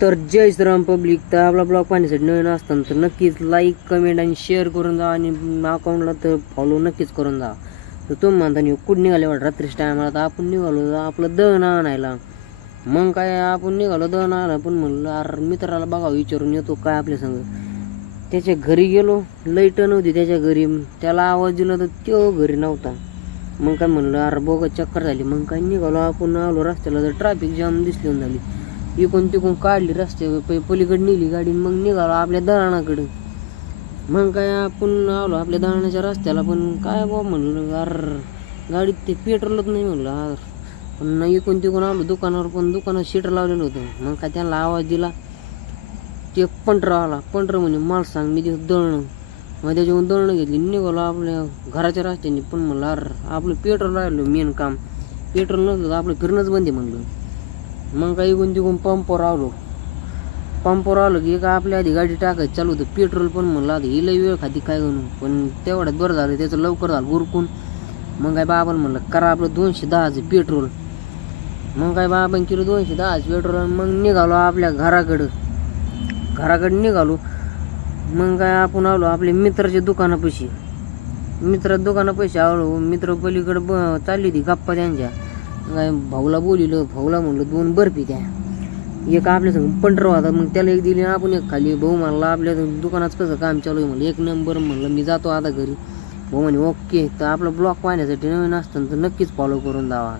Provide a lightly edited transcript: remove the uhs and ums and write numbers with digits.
तर जय श्रीराम पब्लिक. तर आपला ब्लॉग पाहण्यासाठी नवीन असताना तर नक्कीच लाईक कमेंट आणि शेअर करून जा आणि अकाउंटला तर फॉलो नक्कीच करून जा. तर तुम्ही म्हणता नाही कुठं निघाले वाटत रात्रीच टायमाला. तर आपण निघालो आपलं दळण आणायला. मग काय आपण निघालो दळण आणायला, पण म्हणलं अरे मित्राला बघा विचारून येतो काय आपल्या संग. त्याच्या घरी गेलो, लाईट नव्हती त्याच्या घरी. त्याला आवाज दिला तर तो घरी नव्हता. मग काय म्हणलं अरे बघा चक्कर झाली. मग काय निघालो आपण आलो रस्त्याला, तर ट्रॅफिक जाम दिसली झाली. इकून तिकून काढली रस्ते पलीकडे नेली गाडी. मग निघालो आपल्या दळणाकडं. मग काय आपण आलो आपल्या दळणाच्या रस्त्याला, पण काय बा म्हणलं अरे गाडीत ते पेट्रोलच नाही म्हणलं. अरे पण इकून तिकून आलो दुकानावर, पण दुकानात शीटर लावलेलं होतं. मग काय त्यांना आवाज दिला, ते पंढर आला. पंढर म्हणे मला सांग मी तिथं दळणं. मग त्याच्यावरून दळणं घेतली, निघालो आपल्या घराच्या रस्त्याने. पण म्हणलं अरे आपलं पेट्रोल राहिलं मेन काम. पेट्रोल नव्हतं तर आपलं फिरणंच बंद आहे म्हणलं. मग काही इकून तिकून पंपावर आलो. पंपावर आलो की का आपल्या आधी गाडी टाकायची चालू होतं. पेट्रोल पण म्हणलं आधी हिला वेळ खाती काय म्हणून, पण तेवढ्यात बरं झालं त्याचं लवकर झालं उरकून. मग काय बाबाला म्हणलं करा आपलं 210चं पेट्रोल. मग काय बाबाने किलो 210चं पेट्रोल. मग निघालो आपल्या घराकडं निघालो. मग काय आपण आलो आपल्या मित्राच्या दुकानापाशी. मित्राच्या दुकानापाशी आलो. मित्र पलीकडं चालली ती गप्पा त्यांच्या. काय भाऊला बोलिलं, भाऊला म्हणलं 2 बर्फी द्या. एक आपल्या संग 15 होता. मग त्याला एक दिली, आपण एक खाली. भाऊ म्हणला आपल्या दुकानात कसं काम चालू आहे म्हणलं. 1 नंबर म्हणलं, मी जातो आता घरी. भाऊ म्हणे ओके. तर आपला ब्लॉग पाहण्यासाठी नवीन असताना तर नक्कीच फॉलो करून जावा.